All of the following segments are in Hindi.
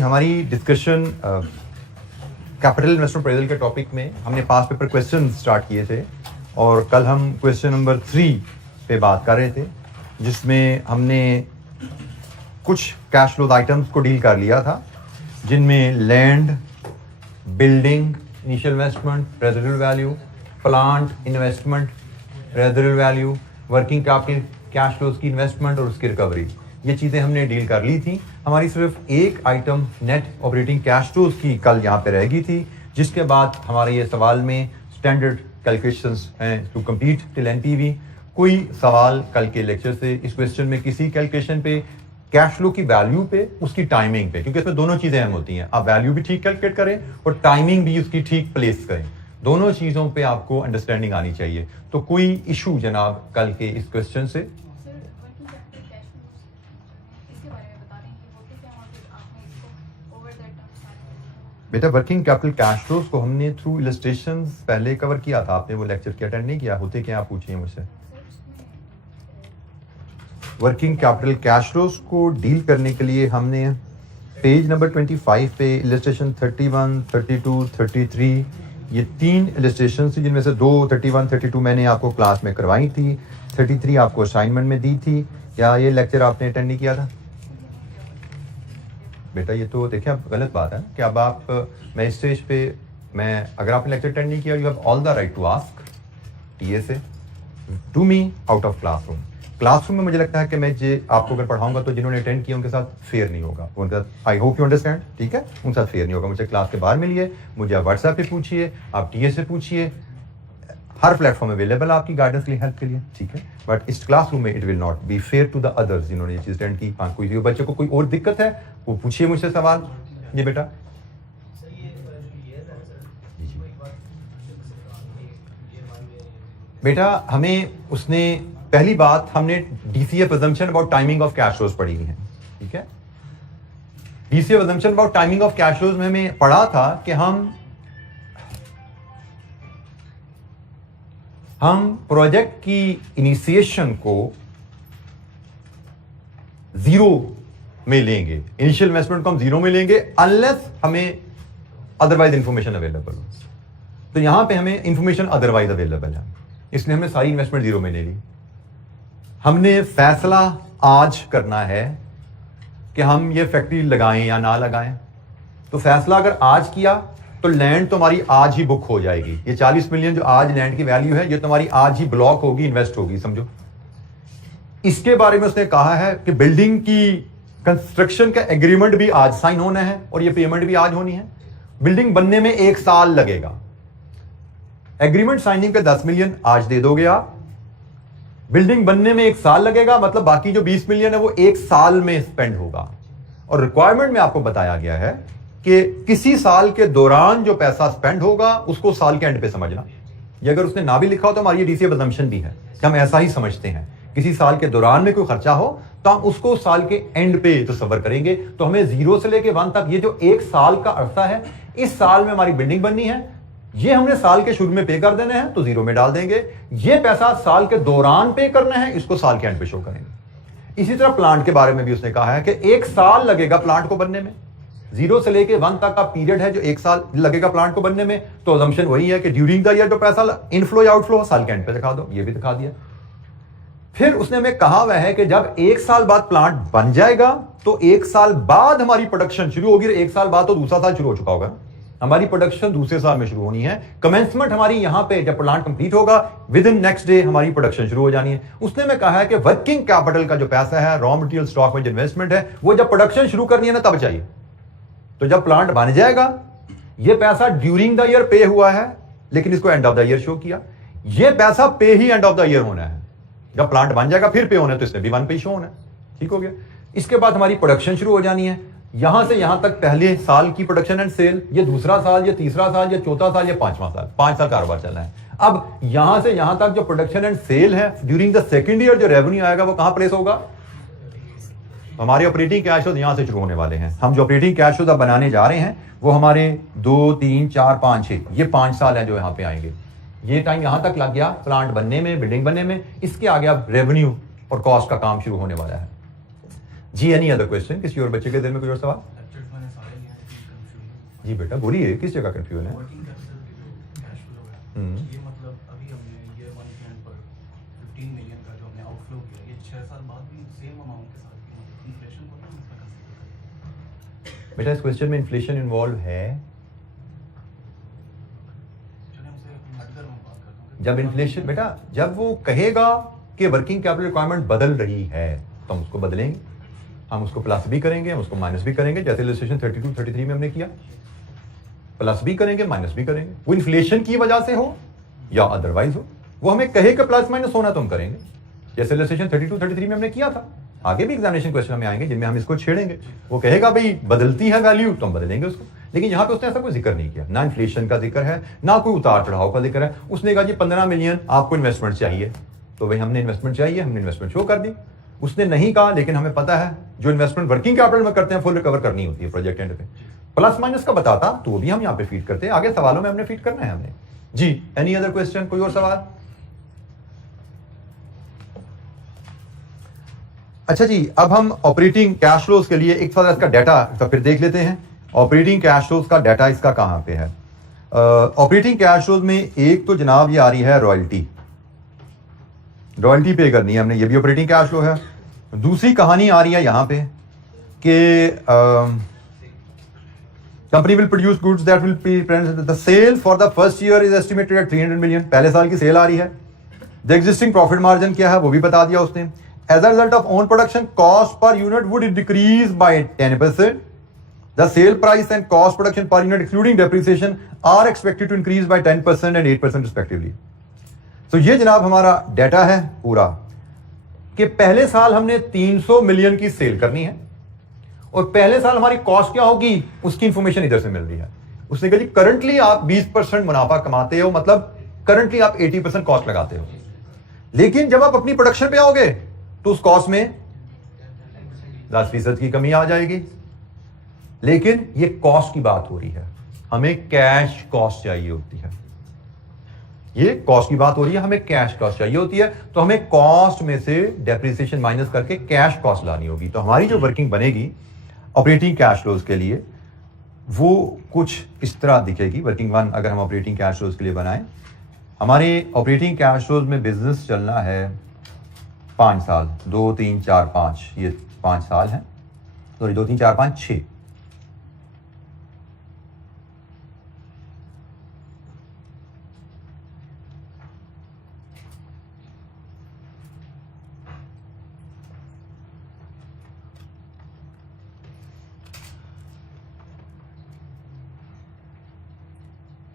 हमारी डिस्कशन कैपिटल इन्वेस्टमेंट अप्रेजल के टॉपिक में हमने पास पेपर क्वेश्चन स्टार्ट किए थे और कल हम क्वेश्चन नंबर 3 पे बात कर रहे थे, जिसमें हमने कुछ कैश फ्लो आइटम्स को डील कर लिया था, जिनमें land, building, initial investment, residual value, plant investment, residual value, working capital, cash flows की इन्वेस्टमेंट और उसकी रिकवरी। ये चीज़ें हमने डील कर ली थी। हमारी सिर्फ एक item net operating cash flows की कल यहाँ पे रहेगी थी, जिसके बाद हमारे ये सवाल में स्टैंडर्ड कैलकुलेशंस हैं टू कंप्लीट टिल एनपीवी। कोई सवाल कल के लेक्चर से इस क्वेश्चन में किसी कैलकुलेशन पे, कैश फ्लो की वैल्यू पे, उसकी टाइमिंग पे, क्योंकि इसमें दोनों चीज़ें अहम होती हैं, आप वैल्यू भी ठीक कैलकुलेट करें और टाइमिंग भी उसकी ठीक प्लेस करें। दोनों चीज़ों पे आपको अंडरस्टैंडिंग आनी चाहिए। तो कोई इशू जनाब कल के इस क्वेश्चन से? बेटा वर्किंग कैपिटल कैश फ्लोज को हमने थ्रू इलस्ट्रेशंस पहले कवर किया था। आपने वो लेक्चर क्या अटेंड नहीं किया? होते क्या आप पूछिए मुझसे। वर्किंग कैपिटल कैश फ्लोज को डील करने के लिए हमने पेज नंबर 25 पे इलस्ट्रेशन 31, 32, 33 ये 3 इलस्ट्रेशन थी, जिनमें से 2 31, 32 मैंने आपको क्लास में करवाई थी, 33 आपको असाइनमेंट में दी थी। क्या ये लेक्चर आपने अटेंड नहीं किया था? बेटा ये तो देखिए आप गलत बात है कि अब आप मैं इस स्टेज पे अगर आपने लेक्चर अटेंड नहीं किया, you have all the right to ask TA से to me out of classroom में मुझे लगता है कि मैं आपको अगर पढ़ाऊंगा तो जिन्होंने अटेंड किया उनके साथ फेयर नहीं होगा, उनके साथ आई होप यू अंडरस्टैंड, ठीक है, उनके साथ फेयर नहीं होगा। मुझे क्लास के बाहर मिलिए, मुझे आप व्हाट्सएप पे पूछिए, आप टीए से पूछिए, हर प्लेटफॉर्म अवेलेबल है आपकी गाइडेंस के लिए, हेल्प के लिए, ठीक है। बट इस क्लासरूम में it will not be fair to the others जिन्होंने ये चीज़ अटेंड की। हाँ, कोई बच्चे को कोई और दिक्कत है वो पूछिए मुझसे सवाल। जी बेटा बेटा हमें उसने पहली बात हमने DCF assumption about timing of cash flows पढ़ी है, ठीक है। DCF assumption about timing of cash flows में हमें पढ़ा था कि हम प्रोजेक्ट की इनिशिएशन को 0 में लेंगे, इनिशियल इन्वेस्टमेंट को हम 0 में लेंगे अनलेस हमें अदरवाइज इंफॉर्मेशन अवेलेबल हो। तो यहां पे हमें इंफॉर्मेशन अदरवाइज अवेलेबल है, इसलिए हमने सारी इन्वेस्टमेंट 0 में ले ली। हमने फैसला आज करना है कि हम ये फैक्ट्री लगाएं या ना लगाएं। तो फैसला अगर आज किया तो लैंड तो हमारी आज ही बुक हो जाएगी। ये 40 मिलियन जो आज लैंड की वैल्यू है, ये तुम्हारी आज ही ब्लॉक होगी, इन्वेस्ट होगी, समझो। इसके बारे में उसने कहा है कि बिल्डिंग की कंस्ट्रक्शन का एग्रीमेंट भी आज साइन होना है और ये पेमेंट भी आज होनी है। बिल्डिंग बनने में 1 साल लगेगा। एग्रीमेंट साइनिंग पे 10 मिलियन आज दे दोगे आप, बिल्डिंग बनने में 1 साल लगेगा, मतलब बाकी जो 20 मिलियन है वो 1 साल में स्पेंड होगा। और रिक्वायरमेंट में आपको बताया गया है कि किसी साल के दौरान जो पैसा स्पेंड होगा उसको साल के एंड पे समझना। ये अगर उसने ना भी लिखा हो तो हमारी ये डीसीएफ अजम्पशन भी है कि हम ऐसा ही समझते हैं, किसी साल के दौरान में कोई खर्चा हो तो हम उसको साल के एंड पे तस्वर करेंगे। तो हमें 0 से लेके 1 तक ये जो 1 साल का अरसा है, इस साल में हमारी बिल्डिंग बननी है, ये हमने साल के शुरू में पे कर देना है तो 0 में डाल देंगे। ये पैसा साल के दौरान पे करना है, इसको साल के एंड पे शो करेंगे। इसी तरह प्लांट के बारे में भी उसने कहा है कि 1 साल लगेगा प्लांट को बनने में। 0 से लेके 1 तक का पीरियड है जो 1 साल लगेगा प्लांट को बनने में। तो अजम्पशन वही है कि ड्यूरिंग द ईयर जो पैसा इनफ्लो या आउटफ्लो साल के एंड पे दिखा दो, ये भी दिखा दिया। फिर उसने हमें कहा हुआ है कि जब 1 साल बाद प्लांट बन जाएगा तो 1 साल बाद हमारी प्रोडक्शन शुरू होगी। 1 साल बाद तो दूसरा साल शुरू हो चुका होगा, हमारी प्रोडक्शन दूसरे साल में शुरू होनी है। कमेंसमेंट हमारी यहां पे जब प्लांट कंप्लीट होगा विद इन नेक्स्ट डे हमारी प्रोडक्शन शुरू हो जानी है। उसने में कहा है कि वर्किंग कैपिटल का जो पैसा है, रॉ मटेरियल स्टॉक में जो इन्वेस्टमेंट है, वो जब प्रोडक्शन शुरू करनी है ना तब चाहिए। तो जब प्लांट बन जाएगा, ये पैसा ड्यूरिंग द ईयर पे हुआ है लेकिन इसको end of the year show किया, ये पैसा पे ही एंड ऑफ द ईयर होना है। जब प्लांट बन जाएगा फिर पे होना है तो इसमें भी 1 पे शो होना है, ठीक हो गया। इसके बाद हमारी प्रोडक्शन शुरू हो जानी है। यहां से यहां तक पहले साल की प्रोडक्शन एंड सेल, ये दूसरा साल, ये तीसरा साल, ये चौथा साल, ये 5वां साल, 5 साल कारोबार चलना है। अब यहां से यहां तक जो प्रोडक्शन एंड सेल है, ड्यूरिंग द सेकंड ईयर जो रेवेन्यू आएगा वो कहां प्लेस होगा? हमारे ऑपरेटिंग कैश फ्लोज यहां से शुरू होने वाले हैं। हम जो ऑपरेटिंग कैश फ्लोज बनाने जा रहे हैं वो हमारे 2, 3, 4, 5, 6 ये 5 साल हैं जो यहां पे आएंगे। ये टाइम यहां तक लग गया प्लांट बनने में, बिल्डिंग बनने में। इसके आगे अब रेवेन्यू और कॉस्ट का काम शुरू होने वाला है। जी एनी अदर क्वेश्चन? किसी और बच्चे के दिल में कोई और सवाल? जी बेटा बोलिए, किस जगह कंफ्यूजन है? वर्किंग कैपिटल के जो कैश फ्लो है ये मतलब अभी हमने ईयर 1 के एंड पर 15 मिलियन का जो हमने आउटफ्लो किया, ये 6 साल बाद भी सेम अमाउंट के साथ की मतलब इन्फ्लेशन को हम इसका कंसीडर करें? बेटा इस क्वेश्चन में इन्फ्लेशन इन्वॉल्व है। चलिए हमसे हटकर मैं बात करता हूँ। जब इन्फ्लेशन बेटा जब वो कहेगा कि वर्किंग कैपिटल रिक्वायरमेंट बदल रही है तो हम उसको बदलेंगे, हम उसको प्लस भी करेंगे, हम उसको माइनस भी करेंगे, जैसे इलस्ट्रेशन 32 33 में हमने किया, प्लस भी करेंगे माइनस भी करेंगे। वो इन्फ्लेशन की वजह से हो या अदरवाइज हो, वो हमें कहे कि प्लस माइनस होना तो हम करेंगे, जैसे इलस्ट्रेशन 32 33 में हमने किया था। आगे भी एग्जामिनेशन क्वेश्चन में आएंगे जिनमें हम इसको छेड़ेंगे। वो कहेगा भाई बदलती है वैल्यू तो हम बदलेंगे उसको, लेकिन यहाँ पे उसने ऐसा कोई जिक्र नहीं किया, ना इन्फ्लेशन का जिक्र है ना कोई उतार चढ़ाव का जिक्र है। उसने कहा जी 15 मिलियन आपको इन्वेस्टमेंट चाहिए, तो भाई हमने इन्वेस्टमेंट चाहिए, हमने इन्वेस्टमेंट शो कर दी। उसने नहीं कहा, लेकिन हमें पता है जो इन्वेस्टमेंट वर्किंग कैपिटल में करते हैं फुल रिकवर करनी होती है प्रोजेक्ट एंड पे। प्लस माइनस का बताता तो वो भी हम यहाँ पे फीड करते हैं, आगे सवालों में हमने फीड करना है हमने। जी एनी अदर क्वेश्चन, कोई और सवाल? अच्छा जी, अब हम ऑपरेटिंग कैश फ्लोज के लिए एक इसका डाटा तो फिर देख लेते हैं। ऑपरेटिंग कैश फ्लोज का डाटा इसका कहां पे है? ऑपरेटिंग कैश फ्लोज में एक तो जनाब ये आ रही है रॉयल्टी, रॉयल्टी पे करनी है हमने, ये भी ऑपरेटिंग कैश फ्लो है। दूसरी कहानी आ रही है यहां पे कि company will produce goods that will be the sale for the first year is estimated at 300 million, पहले साल की सेल आ रही है। द एग्जिस्टिंग प्रॉफिट मार्जिन क्या है वो भी बता दिया उसने। As a result of own production cost per unit would decrease by 10%। The sale price and cost production per unit excluding depreciation are expected to increase by 10% and 8% respectively. तो ये जनाब हमारा डाटा है पूरा कि पहले साल हमने 300 मिलियन की सेल करनी है और पहले साल हमारी कॉस्ट क्या होगी उसकी इंफॉर्मेशन इधर से मिल रही है। उसने कहा जी करंटली आप 20% मुनाफा कमाते हो, मतलब करंटली आप 80% कॉस्ट लगाते हो, लेकिन जब आप अपनी प्रोडक्शन पे आओगे तो उस कॉस्ट में 10% की कमी आ जाएगी। लेकिन ये कॉस्ट की बात हो रही है, हमें कैश कॉस्ट चाहिए होती है। ये कॉस्ट की बात हो रही है, हमें कैश कॉस्ट चाहिए होती है, तो हमें कॉस्ट में से डेप्रिसिएशन माइनस करके कैश कॉस्ट लानी होगी। तो हमारी जो वर्किंग बनेगी ऑपरेटिंग कैश फ्लोज के लिए वो कुछ इस तरह दिखेगी। वर्किंग वन अगर हम ऑपरेटिंग कैश फ्लोज के लिए बनाएं, हमारे ऑपरेटिंग कैश फ्लोज में बिजनेस चलना है 5 साल, 2 3 4 5, ये 5 साल हैं, सॉरी 2 3 4 5 6।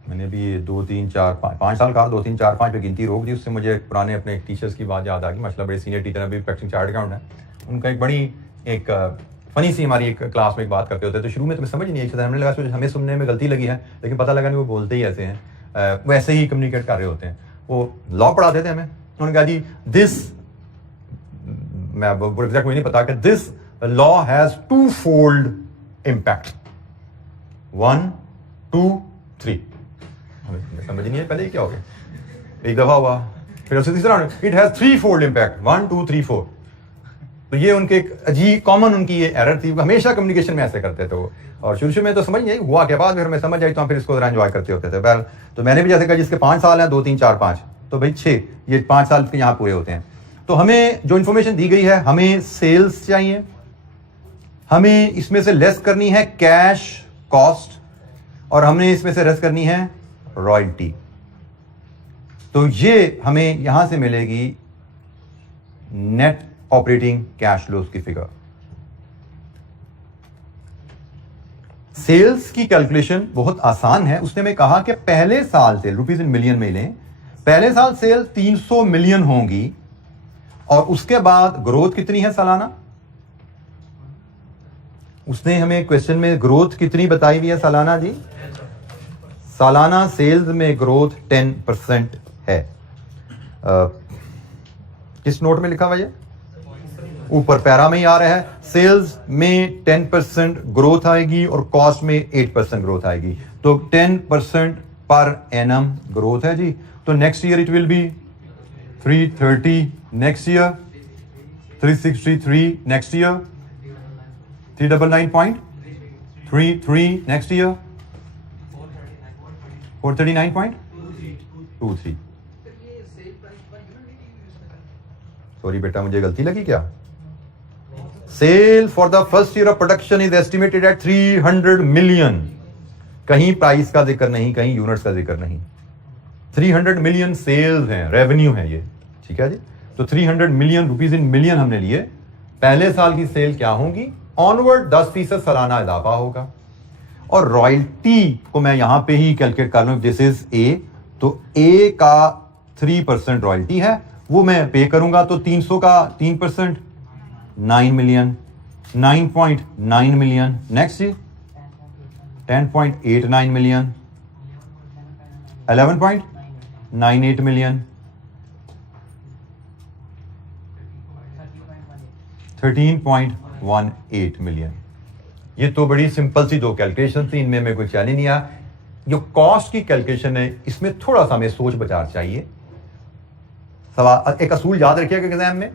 मैंने अभी 2 3 4 5 साल कहा, 2 3 4 5 पे गिनती रोक दी। उससे मुझे पुराने अपने टीचर्स की बात याद आ गई। माशाल्लाह बड़े सीनियर टीचर अभी प्रैक्टिसिंग चार्ट अकाउंट है, उनका एक बड़ी एक फनी सी हमारी एक क्लास में एक बात करते होते, तो शुरू में तुम्हें समझ नहीं आई, हमने लगा हमें सुनने में गलती लगी है, लेकिन पता लगा नहीं वो बोलते ही ऐसे हैं, वैसे ही कम्युनिकेट कर रहे होते हैं। वो लॉ पढ़ाते थे हमें, उन्होंने कहा जी दिस, मैं एग्जैक्ट मुझे नहीं पता कि this law has 2 fold impact, 1 2 3। समझ नहीं है पहले ही क्या हो गया, एक दफा हुआ, फिर उससे तीसरा इट हैज 3 फोल्ड इम्पैक्ट, 1 2 3 4। तो ये उनके एक अजीब कॉमन उनकी ये एरर थी, हमेशा कम्युनिकेशन में ऐसे करते थे वो। और शुरू में तो समझ नहीं हुआ के बाद फिर हमें समझ आई, तो हम फिर इसको जरा एंजॉय करते होते थे। पहले तो मैंने भी जैसे कहा जिसके 5 साल हैं 2 3 4 5, तो भाई 6, ये 5 साल के यहाँ पूरे होते हैं। तो हमें जो इन्फॉर्मेशन दी गई है, हमें सेल्स चाहिए, हमें इसमें से लेस करनी है कैश कॉस्ट, और हमने इसमें से लेस करनी है रॉयल्टी। तो ये हमें यहां से मिलेगी नेट ऑपरेटिंग कैश फ्लोज की फिगर। सेल्स की कैलकुलेशन बहुत आसान है। उसने हमें कहा कि पहले साल से रुपीज इन मिलियन में लें, पहले साल सेल 300 मिलियन होंगी और उसके बाद ग्रोथ कितनी है सालाना। उसने हमें क्वेश्चन में ग्रोथ कितनी बताई हुई है सालाना जी? सालाना सेल्स में ग्रोथ 10% है। किस नोट में लिखा हुआ है? ऊपर पैरा में ही आ रहा है। सेल्स में 10% ग्रोथ आएगी और कॉस्ट में 8% ग्रोथ आएगी, तो 10% पर एनम ग्रोथ है जी। तो next year it will be 330, next year 363, next year 399.33, next year 439.23। Sorry बेटा, मुझे गलती लगी क्या? Sale for the first year of production is estimated at 300 million. कहीं प्राइस का जिक्र नहीं, कहीं यूनिट्स का जिक्र नहीं। 300 मिलियन सेल्स हैं, रेवेन्यू है ये, ठीक है जी। तो 300 मिलियन रुपीज इन मिलियन हमने लिए। पहले साल की सेल क्या होगी? ऑनवर्ड 10% सालाना इजाफा होगा। और रॉयल्टी को मैं यहां पे ही कैलकुलेट कर लूं, दिस इज ए, तो ए का 3% रॉयल्टी है, वो मैं पे करूंगा। तो 300 का 3% 9 मिलियन, 9.9 मिलियन। नेक्स्ट जी 10.89 मिलियन, 11.98 मिलियन, 13.18 मिलियन। ये तो बड़ी सिंपल सी दो कैलकुलेशन थी, इनमें कोई चैलेंज नहीं आया। जो कॉस्ट की कैलकुलेशन है, इसमें थोड़ा सा हमें सोच विचार चाहिए। सवाल एक असूल याद रखिएगा एग्जाम में,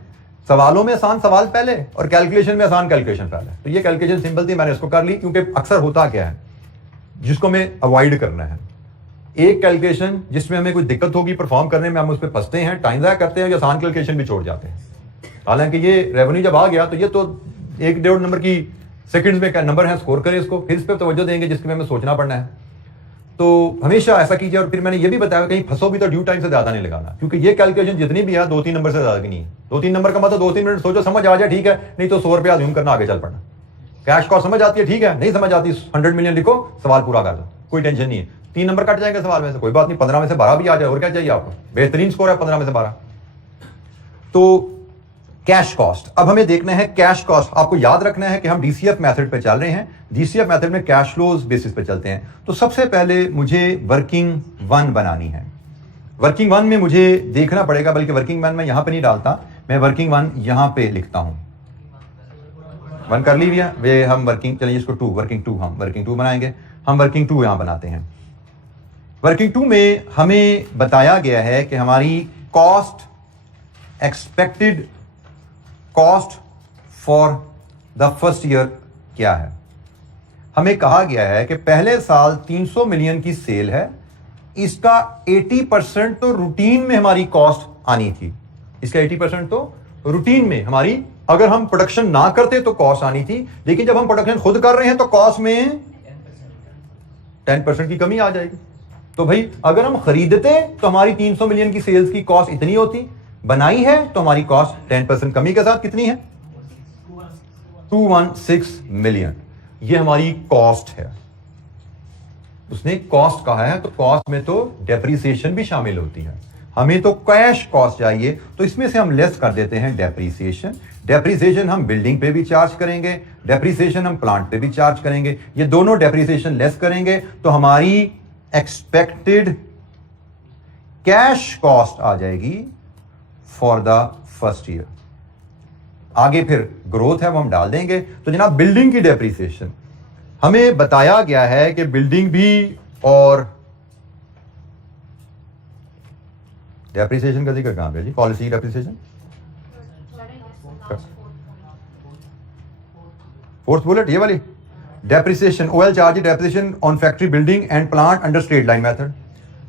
सवालों में आसान सवाल पहले और कैलकुलेशन में आसान कैलकुलेशन पहले। तो ये कैलकुलेशन सिंपल थी, मैंने इसको कर ली, क्योंकि अक्सर होता क्या है जिसको हमें अवॉइड करना है, एक कैलकुलेशन जिसमें हमें कोई दिक्कत होगी परफॉर्म करने में, हम उस पर फंसते हैं, टाइम ज़ाया करते हैं, या आसान कैलकुलेशन भी छोड़ जाते हैं। हालांकि ये रेवेन्यू जब आ गया तो ये तो 1-1.5 नंबर की सेकंड्स में क्या नंबर है, स्कोर करें इसको, फिर इस पर तवज्जो देंगे जिसके में हमें सोचना पड़ना है। तो हमेशा ऐसा कीजिए। और फिर मैंने ये भी बताया कहीं फंसो भी तो ड्यू टाइम से ज्यादा नहीं लगाना, क्योंकि ये कैलकुलेशन जितनी भी है 2-3 नंबर से ज्यादा की नहीं है। 2-3 नंबर का मतलब 2-3 मिनट सोचो, समझ आ जाए ठीक है, नहीं तो 100 रुपया अज्यूम करना, आगे चल पड़ना। कैश कॉस्ट समझ आती है ठीक है, नहीं समझ आती 100 मिलियन लिखो, सवाल पूरा कर दो, कोई टेंशन नहीं है। 3 नंबर कट जाएंगे सवाल में से, कोई बात नहीं, 15 में से 12 भी आ जाए, और क्या चाहिए आपको, बेहतरीन स्कोर है 15 में से 12। तो कैश कॉस्ट, अब हमें देखना है कैश कॉस्ट। आपको याद रखना है कि हम डीसीएफ मेथड पे चल रहे हैं, डीसीएफ मेथड में कैश फ्लोज बेसिस पे चलते हैं। तो सबसे पहले मुझे वर्किंग वन बनानी है। वर्किंग वन में मुझे देखना पड़ेगा, बल्कि वर्किंग वन मैं यहां पे नहीं डालता, मैं वर्किंग वन यहां पे लिखता हूं। वन कर ली भैया वे, हम वर्किंग, चलिए इसको 2, वर्किंग 2, हम वर्किंग 2 बनाएंगे। हम वर्किंग 2 यहां बनाते हैं। वर्किंग 2 में हमें बताया गया है कि हमारी cost, expected cost for the first year क्या है। हमें कहा गया है कि पहले साल 300 मिलियन की सेल है, इसका 80% तो रूटीन में हमारी कॉस्ट आनी थी। इसका 80% तो रूटीन में हमारी, अगर हम प्रोडक्शन ना करते तो कॉस्ट आनी थी, लेकिन जब हम प्रोडक्शन खुद कर रहे हैं तो कॉस्ट में 10% की कमी आ जाएगी। तो भाई अगर हम खरीदते तो हमारी 300 मिलियन की सेल्स की कॉस्ट इतनी होती, बनाई है तो हमारी कॉस्ट 10% कमी के साथ कितनी है, 216 मिलियन। ये हमारी कॉस्ट है। उसने कॉस्ट कहा है, तो कॉस्ट में तो डेप्रिसिएशन भी शामिल होती है। हमें तो कैश कॉस्ट चाहिए, तो इसमें से हम लेस कर देते हैं डेप्रिसिएशन। डेप्रिसिएशन हम बिल्डिंग पे भी चार्ज करेंगे, डेप्रिसिएशन हम प्लांट पे भी चार्ज करेंगे। ये दोनों डेप्रिसिएशन लेस करेंगे तो हमारी एक्सपेक्टेड कैश कॉस्ट आ जाएगी फॉर द फर्स्ट ईयर। आगे फिर ग्रोथ है वो हम डाल देंगे। तो जनाब बिल्डिंग की डेप्रिसिएशन हमें बताया गया है कि बिल्डिंग भी और डेप्रिसिएशन का जिक्र कहां पे जी, पॉलिसी डेप्रिसिएशन 4th बुलेट ये वाली डेप्रिसिएशन, ओएल charge depreciation on factory building and plant under straight line method.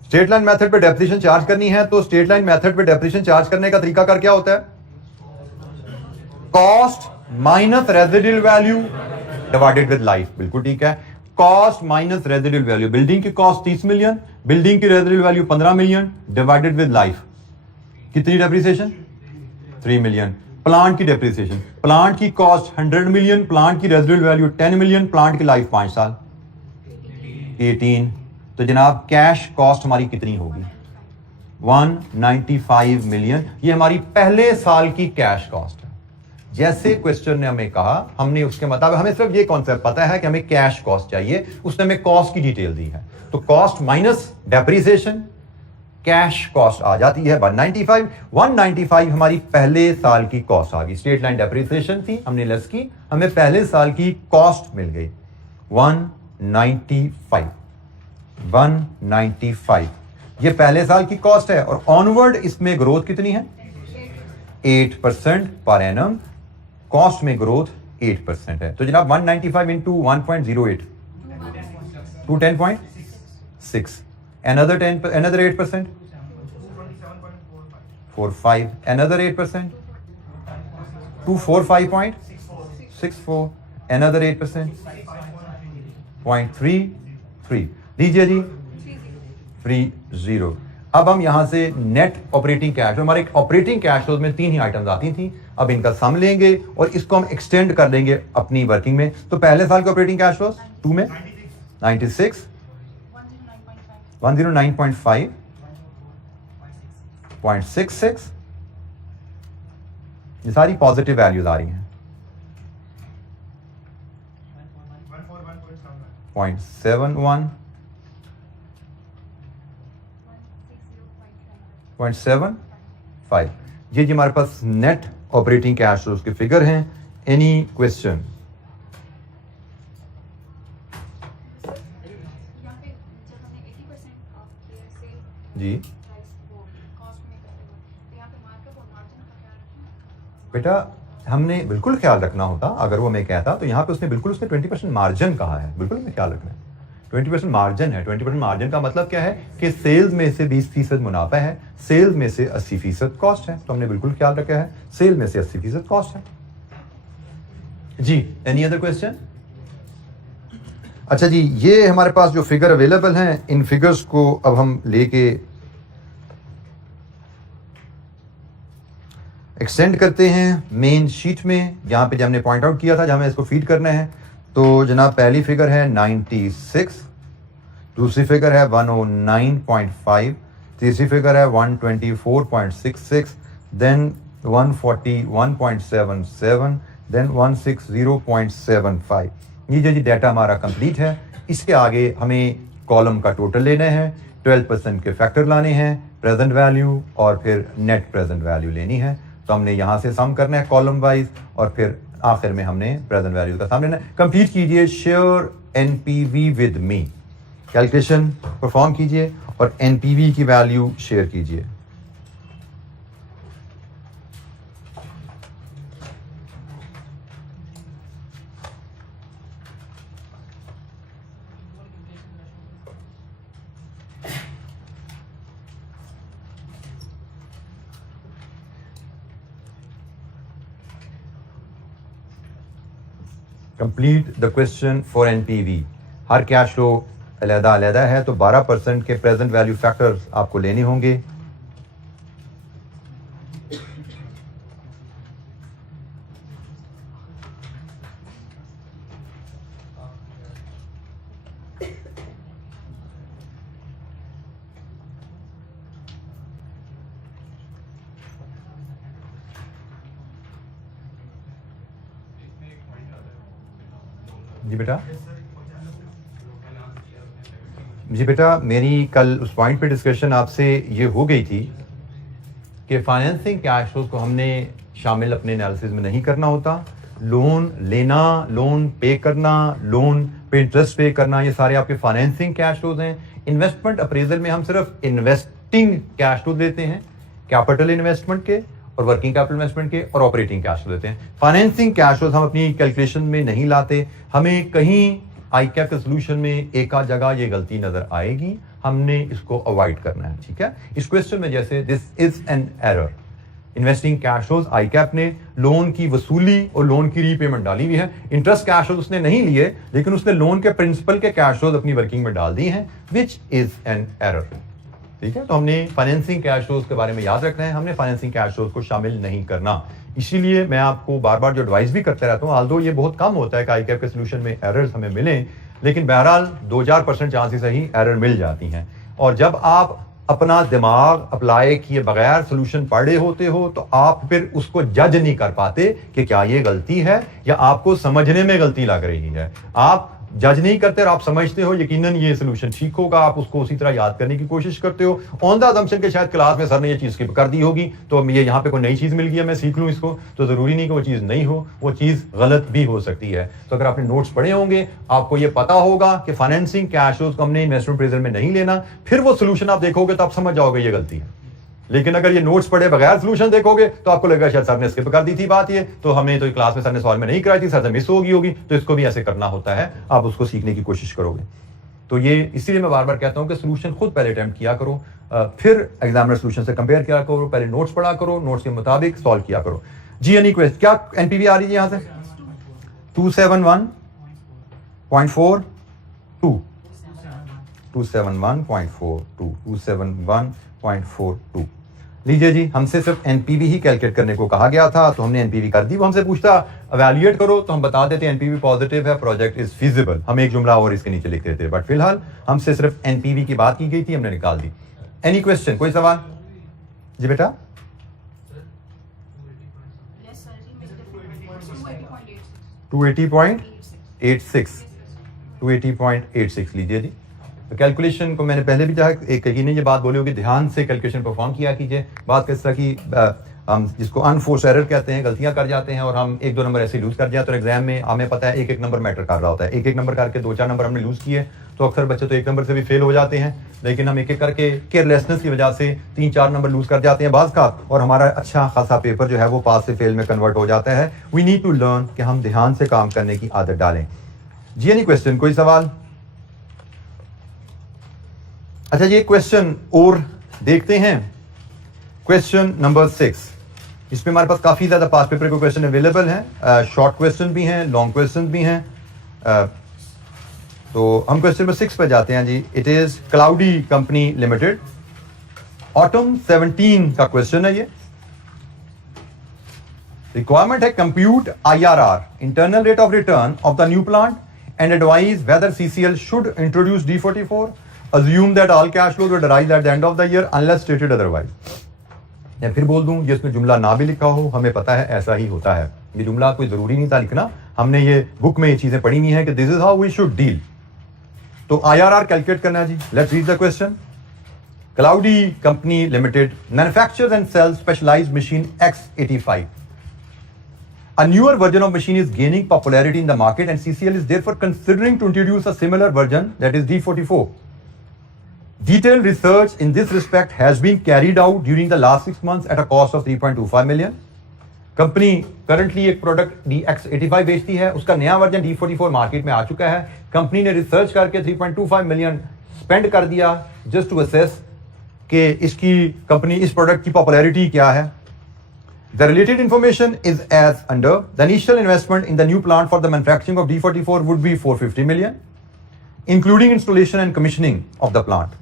Straight line method पे डेप्रिसिएशन चार्ज करनी है, तो स्ट्रेट लाइन मेथड पे डेप्रिसिएशन चार्ज करने का तरीका कर क्या होता है, cost minus residual value divided with life. बिल्कुल ठीक है, cost minus residual value. Building की कॉस्ट 30 मिलियन, बिल्डिंग की residual value 15 million divided with life, कितनी डेप्रिसिएशन 3 मिलियन। प्लांट की डेप्रिसिएशन, प्लांट की कॉस्ट 100 मिलियन, प्लांट की रेजिडुअल वैल्यू 10 मिलियन, प्लांट की लाइफ 5 साल 18। तो जनाब कैश कॉस्ट हमारी कितनी होगी, 195 मिलियन। ये हमारी पहले साल की कैश कॉस्ट है। जैसे क्वेश्चन ने हमें कहा, हमने उसके मुताबिक, हमें सिर्फ ये कॉन्सेप्ट पता है कि हमें कैश कॉस्ट चाहिए, उसने हमें कॉस्ट की डिटेल दी है। तो cost minus depreciation, cash cost आ जाती है 195। 195 हमारी पहले साल की कॉस्ट आ गई। स्ट्रेट लाइन डेप्रिसिएशन थी, हमने लेस की, हमें पहले साल की कॉस्ट मिल गई 195। 195 ये पहले साल की कॉस्ट है, और ऑनवर्ड इसमें ग्रोथ कितनी है 8% पर एनम। कॉस्ट में ग्रोथ 8% है। तो जनाब 195 इंटू 1.08 210.6, another 8%, 45, another 8%, 245.64, another 8%, 0.33, लीजिए जी 30। अब हम यहां से नेट ऑपरेटिंग कैश, हमारे ऑपरेटिंग कैश फ्लोज में 3 ही आइटम्स आती थी, अब इनका सम लेंगे और इसको हम एक्सटेंड कर देंगे अपनी वर्किंग में। तो पहले साल के ऑपरेटिंग कैश फ्लोज 2 में 96, 109.5, 0.66, ये सारी पॉजिटिव वैल्यूज आ रही हैं। 0.71, 0.75, ये जी हमारे पास नेट ऑपरेटिंग कैश फ्लोज के फिगर हैं। Any question? जी बेटा हमने बिल्कुल ख्याल रखना होता, अगर वो मैं कहता तो यहाँ पे उसने बिल्कुल उसने 20% मार्जिन कहा है, बिल्कुल हमें ख्याल रखना है। 20% मार्जिन है। 20% मार्जिन का मतलब क्या है कि सेल्स में से 20% मुनाफा है, सेल्स में से 80% कॉस्ट है, तो हमने बिल्कुल ख्याल रखा है सेल में से 80% कॉस्ट है। जी एनी अदर क्वेश्चन? अच्छा जी, ये हमारे पास जो फिगर अवेलेबल हैं, इन फिगर्स को अब हम लेके एक्सटेंड करते हैं मेन शीट में, जहां पे जब हमने पॉइंट आउट किया था जहां हमें इसको फीड करना है। तो जनाब पहली फिगर है 96, दूसरी फिगर है 109.5, तीसरी फिगर है 124.66, देन 141.77, देन 160.75। ये जी डाटा हमारा कंप्लीट है। इसके आगे हमें कॉलम का टोटल लेना है, 12% के फैक्टर लाने हैं, प्रेजेंट वैल्यू और फिर नेट प्रेजेंट वैल्यू लेनी है। तो हमने यहां से सम करना है कॉलम वाइज और फिर आखिर में हमने प्रेजेंट वैल्यू का सम लेना है। कंप्लीट कीजिए share NPV with me, calculation perform कीजिए और एनपीवी की वैल्यू शेयर कीजिए। Complete the question for NPV. Her cash flow अलग-अलग है, तो 12% के प्रेजेंट वैल्यू फैक्टर्स आपको लेने होंगे। जी बेटा मेरी कल उस पॉइंट पे डिस्कशन आपसे ये हो गई थी कि फाइनेंसिंग कैश फ्लोज को हमने शामिल अपने एनालिसिस में नहीं करना होता। लोन लेना, लोन पे करना, लोन पे इंटरेस्ट पे करना, ये सारे आपके फाइनेंसिंग कैश फ्लोज हैं। इन्वेस्टमेंट अप्रेजल में हम सिर्फ इन्वेस्टिंग कैश फ्लो देते हैं, कैपिटल इन्वेस्टमेंट के और वर्किंग कैपिटल इन्वेस्टमेंट के और ऑपरेटिंग कैश फ्लो देते हैं। फाइनेंसिंग कैश फ्लोज हम अपनी कैलकुलेशन में नहीं लाते। हमें कहीं आईकैप के सोल्यूशन में एक आध जगह ये गलती नजर आएगी, हमने इसको अवॉइड करना है, ठीक है। इस क्वेश्चन में जैसे this is an error, investing cash flows आईकैप ने लोन की वसूली और लोन की रीपेमेंट डाली हुई है। इंटरेस्ट कैश फ्लोज उसने नहीं लिए, लेकिन उसने लोन के प्रिंसिपल के कैश फ्लोज अपनी वर्किंग में डाल दी हैं, विच इज एन एरर, ठीक है। तो हमने फाइनेंसिंग कैश फ्लोज के बारे में याद रखना है, हमने फाइनेंसिंग कैश फ्लोज को शामिल नहीं करना। इसीलिए मैं आपको बार बार जो एडवाइस भी करते रहता हूँ, आल्दो ये बहुत कम होता है कि आईकैप के सोल्यूशन में एरर्स हमें मिलें, लेकिन बहरहाल 2-4% चांसेस ही एरर मिल जाती हैं। और जब आप अपना दिमाग अप्लाई किए बगैर सोल्यूशन पढ़े होते हो तो आप फिर उसको जज नहीं कर पाते कि क्या ये गलती है या आपको समझने में गलती लग रही है। आप जज नहीं करते और आप समझते हो यकीनन ये सोल्यूशन ठीक होगा, आप उसको उसी तरह याद करने की कोशिश करते हो ऑन द असम्पशन के शायद क्लास में सर ने ये चीज स्किप कर दी होगी, तो ये यहाँ पे कोई नई चीज मिल गई है, मैं सीख लूँ इसको, तो जरूरी नहीं कि वो चीज नहीं हो, वो चीज गलत भी हो सकती है। तो अगर आपने नोट्स पढ़े होंगे आपको ये पता होगा कि फाइनेंसिंग कैश फ्लोज को हमने इन्वेस्टमेंट अप्रेजल में नहीं लेना, फिर वो सोल्यूशन आप देखोगे तो आप समझ जाओगे ये गलती है। लेकिन अगर ये नोट्स पढ़े बगैर सोल्यूशन देखोगे तो आपको लगेगा शायद सर ने स्किप कर दी थी बात, ये तो हमें तो क्लास में सर ने सवाल में नहीं कराई थी, सर से मिस होगी, तो इसको भी ऐसे करना होता है, आप उसको सीखने की कोशिश करोगे। तो ये इसीलिए मैं बार बार कहता हूं कि सोल्यूशन खुद पहले अटेम्प्ट किया करो, फिर एग्जामिनर सोल्यूशन से कंपेयर किया करो, पहले नोट्स पढ़ा करो, नोट्स के मुताबिक सॉल्व किया करो। जी एनी क्वेश्चन? क्या एनपीवी आ रही है यहां से? 271.42 271.42 लीजिए जी, हमसे सिर्फ एनपीवी ही कैलकुलेट करने को कहा गया था, तो हमने एनपीवी कर दी। वो हमसे पूछता एवेल्युएट करो, तो हम बता देते एनपीवी पॉजिटिव है, प्रोजेक्ट इज फीजिबल, हम एक जुमला और इसके नीचे लिख देते। बट फिलहाल हमसे सिर्फ एनपीवी की बात की गई थी, हमने निकाल दी। Any question? कोई सवाल? जी बेटा 280.86 लीजिए जी। तो कैलकुलेशन को मैंने पहले भी जहाँ एक ये बात बोली होगी, ध्यान से कैलकुलेशन परफॉर्म किया कीजिए। बात किस तरह की हम जिसको अनफोर्स एरर कहते हैं, गलतियां कर जाते हैं और हम 1-2 नंबर ऐसे लूज कर जाते हैं। तो एग्जाम में हमें पता है 1-1 नंबर मैटर कर रहा होता है, 1-1 नंबर करके 2-4 नंबर हमने लूज किए, तो अक्सर बच्चे तो 1 नंबर से भी फेल हो जाते हैं। लेकिन हम 1-1 करके केयरलेसनेस की वजह से 3-4 नंबर लूज कर जाते हैं बाज का, और हमारा अच्छा खासा पेपर जो है वो पास से फेल में कन्वर्ट हो जाता है। वी नीड टू लर्न कि हम ध्यान से काम करने की आदत डालें। जी एनी क्वेश्चन? कोई सवाल? अच्छा ये क्वेश्चन और देखते हैं। क्वेश्चन नंबर 6, इसमें हमारे पास काफी ज्यादा पास पेपर के क्वेश्चन अवेलेबल हैं, शॉर्ट क्वेश्चन भी हैं, लॉन्ग क्वेश्चन भी हैं। तो हम क्वेश्चन नंबर 6 पे जाते हैं जी। It is Cloudy Company Limited, autumn 17 का क्वेश्चन है ये। रिक्वायरमेंट है compute IRR, internal rate of return of the new plant, and advise whether CCL should introduce D44, assume that all cash flows would arise at the end of the year unless stated otherwise। या फिर बोल दूं जिसमें जुमला ना भी लिखा हो, हमें पता है ऐसा ही होता है। ये जुमला कोई जरूरी नहीं था लिखना, हमने ये बुक में ये चीजें पढ़ी हुई हैं कि this is how we should deal. तो IRR कैलकुलेट करना है जी। Let's read the question. Cloudy Company Limited manufactures and sells specialised machine X85। A newer version of machine is gaining popularity in the market and CCL is therefore considering to introduce a similar version, that is D44। Detailed research in this respect has been carried out during the last 6 months at a cost of 3.25 million। Company currently एक प्रोडक्ट DX85 बेचती है, उसका नया वर्जन D44 मार्केट में आ चुका है। कंपनी ने रिसर्च करके 3.25 मिलियन स्पेंड कर दिया जस्ट टू असेस कि इसकी कंपनी इस प्रोडक्ट की पॉपुलैरिटी क्या है। The related information is as under: the initial investment in the new plant for the manufacturing of D44 would be 450 million, including installation and commissioning of the plant।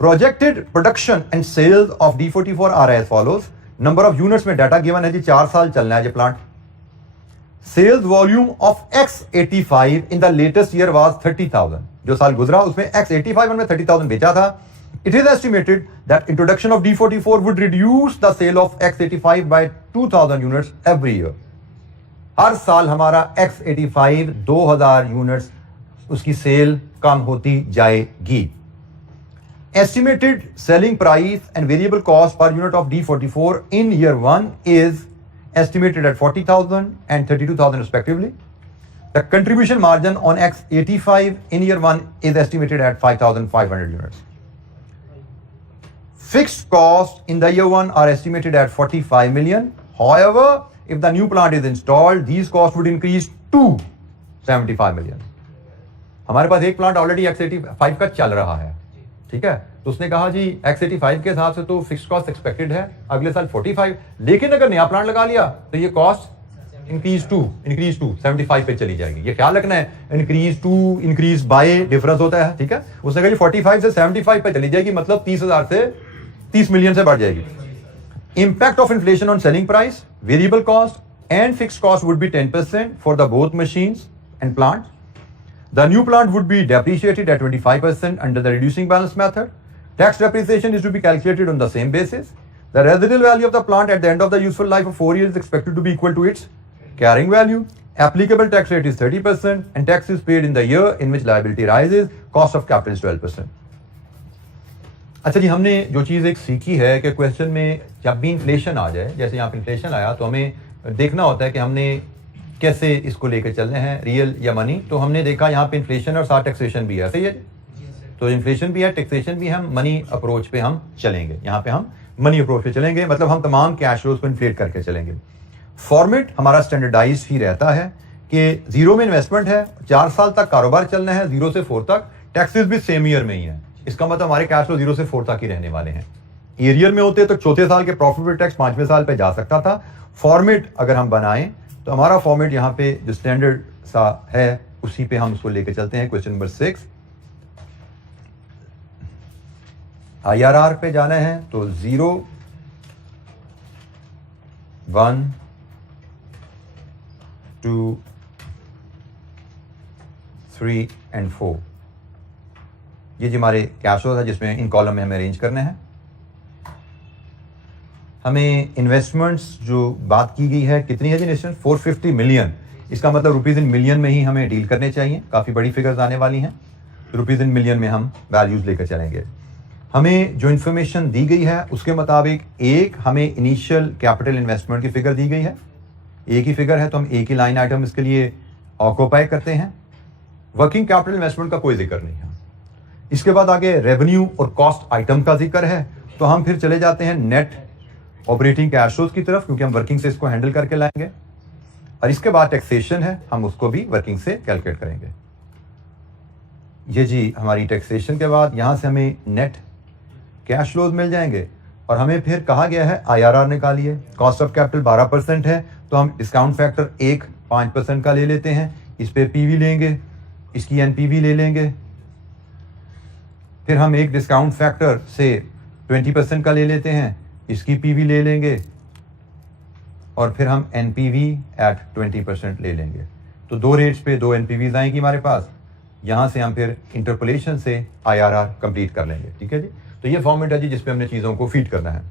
Projected production and sales of D44 are as follows। Number of units में डाटा गिवन है जी, 4 साल चलना है ये plant. Sales volume of X85 in the latest year was 30,000। जो साल गुजरा उसमें X85 में 30,000 बेचा था। It is estimated that introduction of D44 would reduce the sale of X85 by 2,000 units every year। हर साल हमारा X85 2,000 यूनिट्स उसकी सेल कम होती जाएगी। Estimated selling price and variable cost per unit of D44 in year 1 is estimated at 40,000 and 32,000 respectively। The contribution margin on X85 in year 1 is estimated at 5,500 units। Fixed costs in the year 1 are estimated at 45 million। However, if the new plant is installed, these costs would increase to 75 million। हमारे पास एक प्लांट ऑलरेडी X85 का चल रहा है, ठीक है, तो उसने कहा जी X85 के हिसाब से तो फिक्स्ड कॉस्ट एक्सपेक्टेड है अगले साल 45, लेकिन अगर नया प्लांट लगा लिया तो ये कॉस्ट इंक्रीज टू 75 पे चली जाएगी। ये ख्याल रखना है, इंक्रीज बाय डिफरेंस होता है, ठीक है। उसने कहा जी 45 से 75 पे चली जाएगी, मतलब 30,000 से 30 मिलियन से बढ़ जाएगी। Impact of inflation on selling price, variable cost and fixed cost would be 10% for the both machines and plants। The new plant would be depreciated at 25% under the reducing balance method। Tax depreciation is to be calculated on the same basis। The residual value of the plant at the end of the useful life of 4 years is expected to be equal to its carrying value। Applicable tax rate is 30% and tax is paid in the year in which liability rises। Cost of capital is 12%। अच्छा जी, हमने जो चीज़ एक सीखी है कि क्वेश्चन में जब भी इन्फ्लेशन आ जाए, जैसे यहाँ पे इन्फ्लेशन आया, तो हमें देखना होता है कि हमने कैसे इसको लेकर चलने हैं, रियल या मनी। तो हमने देखा यहाँ पे इन्फ्लेशन और साथ टैक्सेशन भी है, सही है। तो इन्फ्लेशन भी है, टैक्सेशन भी है, हम मनी अप्रोच पे हम चलेंगे। यहाँ पे हम मनी अप्रोच पे चलेंगे, मतलब हम तमाम कैश फ्लोज को इन्फ्लेट करके चलेंगे। फॉर्मेट हमारा स्टैंडर्डाइज ही रहता है कि जीरो में इन्वेस्टमेंट है, 4 साल तक कारोबार चलना है, 0 से 4 तक, टैक्सेस भी सेम ईयर में ही है। इसका मतलब हमारे कैश फ्लो 0 से 4 तक ही रहने वाले हैं। एरियर में होते तो चौथे साल के प्रॉफिट बिफोर टैक्स 5वें साल पे जा सकता था। फॉर्मेट अगर हम बनाएं तो हमारा फॉर्मेट यहाँ पे जो स्टैंडर्ड सा है उसी पे हम उसको लेके चलते हैं। क्वेश्चन नंबर 6, IRR पे जाना है तो 0, 1, 2, 3 एंड 4, ये जो हमारे कैश फ्लो है जिसमें इन कॉलम में हमें अरेंज करना है। हमें इन्वेस्टमेंट्स जो बात की गई है कितनी है जी नेशन, 450 मिलियन। इसका मतलब रुपीज इन मिलियन में ही हमें डील करने चाहिए, काफ़ी बड़ी फिगर्स आने वाली हैं, तो रुपीज इन मिलियन में हम वैल्यूज लेकर चलेंगे। हमें जो इन्फॉर्मेशन दी गई है उसके मुताबिक एक हमें इनिशियल कैपिटल इन्वेस्टमेंट की फिगर दी गई है, एक ही फिगर है तो हम एक ही लाइन आइटम इसके लिए ऑक्यूपाई करते हैं। वर्किंग कैपिटल इन्वेस्टमेंट का कोई जिक्र नहीं है। इसके बाद आगे रेवेन्यू और कॉस्ट आइटम का जिक्र है, तो हम फिर चले जाते हैं नेट ऑपरेटिंग कैश फ्लोज की तरफ, क्योंकि हम वर्किंग से इसको हैंडल करके लाएंगे। और इसके बाद टैक्सेशन है, हम उसको भी वर्किंग से कैलकुलेट करेंगे। ये जी हमारी टैक्सेशन के बाद यहाँ से हमें नेट कैश फ्लोज मिल जाएंगे और हमें फिर कहा गया है IRR निकालिए। कॉस्ट ऑफ कैपिटल 12% है तो हम डिस्काउंट फैक्टर 5% का ले लेते हैं, इस पे PV लेंगे, इसकी NPV ले लेंगे, फिर हम एक डिस्काउंट फैक्टर से 20% का ले लेते हैं, इसकी PV ले लेंगे और फिर हम NPV एट 20% ले लेंगे। तो 2 रेट्स पे 2 NPVs आएंगी हमारे पास। यहाँ से हम फिर इंटरपोलेशन से IRR कंप्लीट कर लेंगे। ठीक है जी, तो ये फॉर्मेट है जी जिसपे हमने चीज़ों को फीड करना है।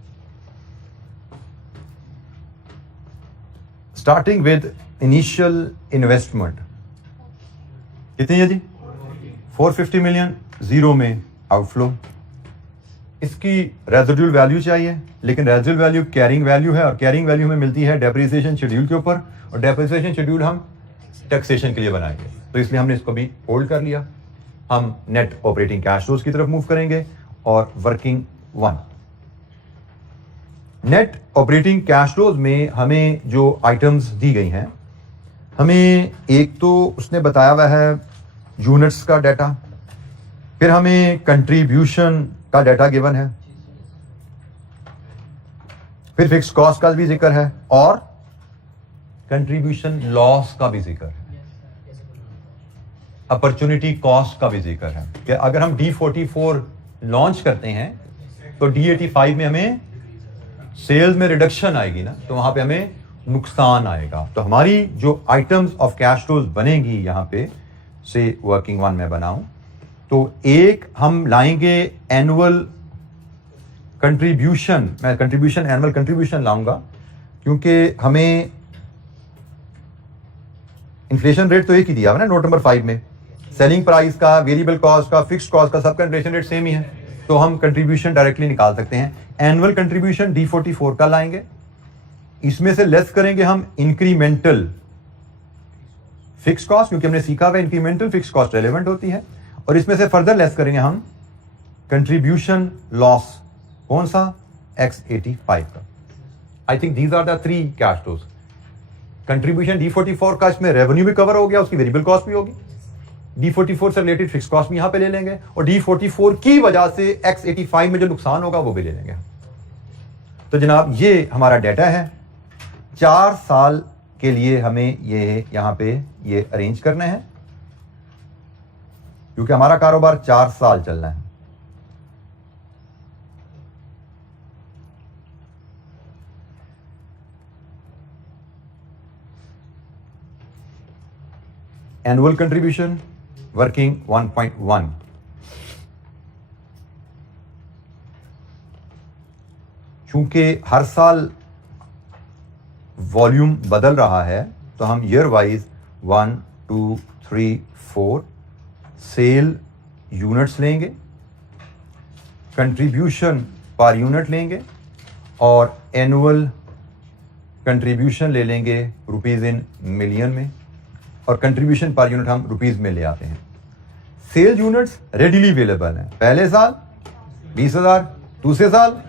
स्टार्टिंग विद इनिशियल इन्वेस्टमेंट कितनी है जी, 450 मिलियन, 0 में आउटफ्लो। इसकी रेजिडुअल वैल्यू चाहिए, लेकिन रेजिडुअल वैल्यू कैरिंग वैल्यू है और कैरिंग वैल्यू हमें मिलती है डेप्रिसिएशन शेड्यूल के ऊपर, और डेप्रिसिएशन शेड्यूल हम टैक्सेशन के लिए बनाएंगे, तो इसलिए हमने इसको भी होल्ड कर लिया। हम नेट ऑपरेटिंग कैश फ्लोज की तरफ मूव करेंगे और working 1। Net operating cash flows में हमें जो आइटम्स दी गई हैं, हमें एक तो उसने बताया हुआ है यूनिट्स का डाटा, फिर हमें कंट्रीब्यूशन का डाटा गिवन है, फिर फिक्स कॉस्ट का भी जिक्र है और कंट्रीब्यूशन लॉस का भी जिक्र है, अपॉर्चुनिटी कॉस्ट का भी जिक्र है कि अगर हम D44 लॉन्च करते हैं तो D85 में हमें सेल्स में रिडक्शन आएगी ना, तो वहां पे हमें नुकसान आएगा। तो हमारी जो आइटम्स ऑफ कैश फ्लोज बनेगी यहां पे से वर्किंग 1 में बनाऊं तो एक हम लाएंगे एनुअल कंट्रीब्यूशन, मैं कंट्रीब्यूशन एनुअल कंट्रीब्यूशन लाऊंगा क्योंकि हमें इन्फ्लेशन रेट तो एक ही दिया हुआ ना नोट नंबर 5 में, सेलिंग प्राइस का, वेरिएबल कॉस्ट का, फिक्स्ड कॉस्ट का, सबका इन्फ्लेशन रेट सेम ही है, तो हम कंट्रीब्यूशन डायरेक्टली निकाल सकते हैं। एनुअल कंट्रीब्यूशन D44 का लाएंगे, इसमें से लेस करेंगे हम इंक्रीमेंटल फिक्स कॉस्ट, क्योंकि हमने सीखा हुआ इंक्रीमेंटल फिक्स कॉस्ट रेलेवेंट होती है, और इसमें से फर्दर लेस करेंगे हम कंट्रीब्यूशन लॉस, कौन सा, X85 का। I think these are the 3 cash flows. Contribution D44 का, इसमें रेवेन्यू भी कवर हो गया, उसकी वेरिएबल कॉस्ट भी होगी, D44 से रिलेटेड फिक्स कॉस्ट भी यहां पे ले लेंगे, और D44 की वजह से X85 में जो नुकसान होगा वो भी ले लेंगे। तो जनाब ये हमारा डाटा है, 4 साल के लिए हमें ये यहां पे ये अरेंज करना है, क्योंकि हमारा कारोबार 4 साल चलना है। एनुअल कंट्रीब्यूशन वर्किंग 1.1, चूंकि हर साल वॉल्यूम बदल रहा है तो हम ईयर वाइज 1, 2, 3, 4 सेल यूनिट्स लेंगे, कंट्रीब्यूशन पर यूनिट लेंगे और एनुअल कंट्रीब्यूशन ले लेंगे रुपीज इन मिलियन में, और कंट्रीब्यूशन पर यूनिट हम रुपीज में ले आते हैं। सेल यूनिट्स रेडीली अवेलेबल हैं, पहले साल 20,000, दूसरे साल